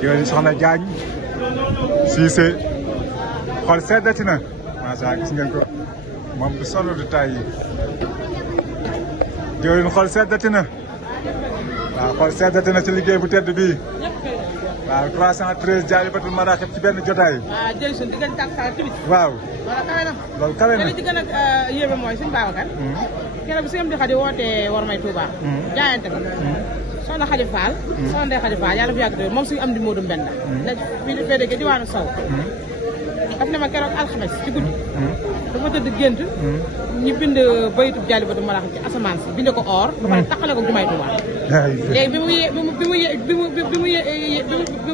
jëwriñ soxna Diagne Cissé xol seddati na macha gis ngeen ko moom du solo du tay yi jëwriñ xol seddati na waaw xol seddati na ci liggéey bu tedd bii waaw 313 Jaalibatul Maraaxib ci benn jotaay. waaw jël suñu diggante ak saa tamit. waaw loolu kawe na. loolu kawe na li ci gën a yéeme mooy suñu Babacar. keroog bi sëñ bi Xadi wootee war may Touba. jaayante ko. soxna Xadi Fall. soxna Ndeye Xadi Fall yàlla fi yàgg de moom suñu am di Modou Mbenda. nekk fii féete ga diwaanu Sow. daf ne ma keroog alxames ci guddi. dafa tëdd gént. ñu bind baytu Jaalibatul Maraaxib ci asamaan si bind ko or. ba pare taqale ko jumaay Touba. léegi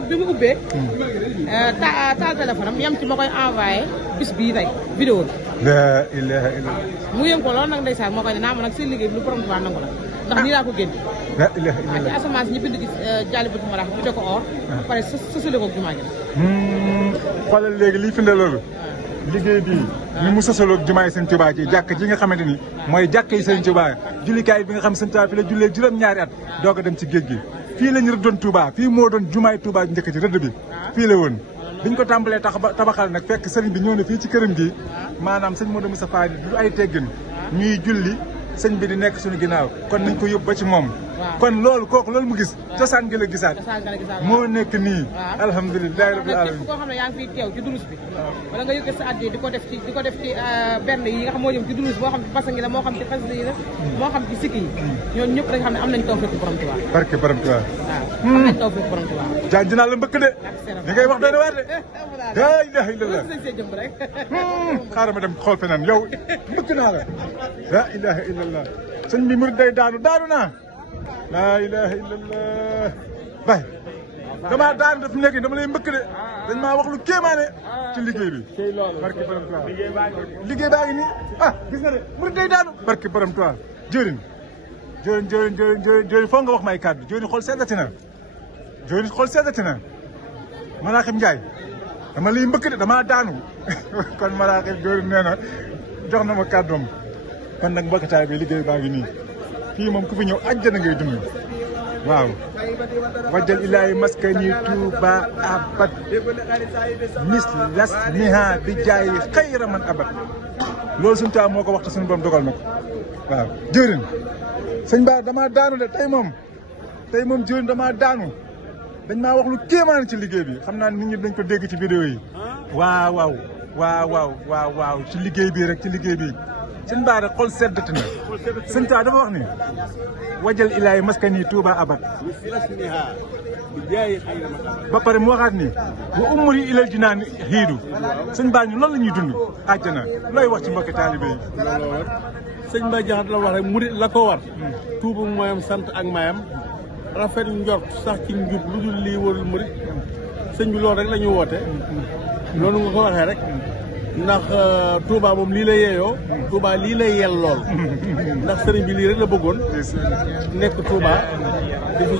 bi mu ubbee. taal téléphone am yam ci ma koy envoyé bis bii tey vidéo bi. la ilaha illallah. mu yëm ko loolu nag ndeysaan moo koy ne naa ma nag seen liggéey bi lu borom Touba nangu la ndax nii laa ko génn. la ilaha illallah ci asamaan si ñu bind ci Jaalibatul Maraaxib bi de ko or. ba pare sësale ko jumaa ji. xoolal léegi liy firnde loolu. liggéey bii ni mu sosaloo jumaay Sëñ Tuubaa ji jàkk ji nga xamante ni mooy jàkk yi Sëñ Tuubaa jullikaay bi nga xam Sëñ Tuubaa fi la jullee juróom-ñaari at doog a dem ci géej gi fii lañu rëddoon Touba fii moo doon jumaay Touba njëkk ci rëdd bi fii la woon biñ ko tàmbalee tabaxal nag fekk sëriñ bi ñëw na fii ci këram gi maanaam sëñ Modou Moustapha du ay teggin ñuy julli sëñ bi di nekk suñu ginnaaw kon nañ ko yóbbu ba ci moom kon loolu kooku loolu mu gis cosaan gi la gisaat moo nekk nii alhamdulilahi rabbil alamin képp koo xam ne yaa ngi fiy teew ci durus bi wala nga yëkkati sa addi di ko def ci benn yi nga xam moo jëm ci durus moo xam ci basangi la moo xam ci xasida yi la moo xam ci sikki yi ñooñu ñëpp dañ xam ne am nañ tawfeex borom Tuubaa barke borom Tuubaa waaw am nañ tawfeex borom Tuubaa jaan dinaa la mbëkk de li ngay wax doy na waar de la ilaha illallah xaaral ma dem xool feneen yow mbëkk naa la la ilaha illallah sëñ bi murid day daanu naa laa ilaha illallah bay damaa daan def nekk dama lay mbëkk de dañ maa wax lu kéemaane ci liggéey bi barke borom Tuubaa liggéey baa ngi nii gis nga de murid day daanu barke borom Tuubaa jëriñ foog nga wax may kàddu jëriñ xool seddati na jëriñ xool seddati na Maraaxib Njaay dama lay mbëkk de damaa daanu kon Maraaxib jëriñ nee na jox na ma kàddoom kon nag mbokkataay bi liggéey baa ngi nii fii moom ku fi ñëw àjjana ngay dund waaw wajjal ilaahi maskani Tuuba abad mis las miha bi jaay xayra man abad loolu suñu taa moo ko waxtu suñu borom dogal na ko waaw jëriñ sëñ Ba damaa daanu de tey moom jëriñ damaa daanu dañ maa wax lu kéemaan ci liggéey bi xam naa nit ñi dañ ko dégg ci vidéo yi waaw ci liggéey bi rek ci liggéey bi sëñ Ba rek xol seddati na sëñ taa dafa wax ni wajal ilaahi maskani Tuuba abad ba pare mu waxaat ni bu umri ilal jinaan xiidu sëñ Ba ñu loolu la ñuy dund àjjana looy wax ci mbokki taalibe yi sëñ Ba Jaxate la wax rek murit la ko war tuubu mooyam sant ak mayam rafet njort sax ci njub lu dul lii warul murit sëñ bi loolu rek la ñu woote loolu nga ko waxee rek ndax Touba moom lii la yeeyoo Touba lii lay yel lool ndax sëriñ bi lii rek la bëggoon nekk Touba di fi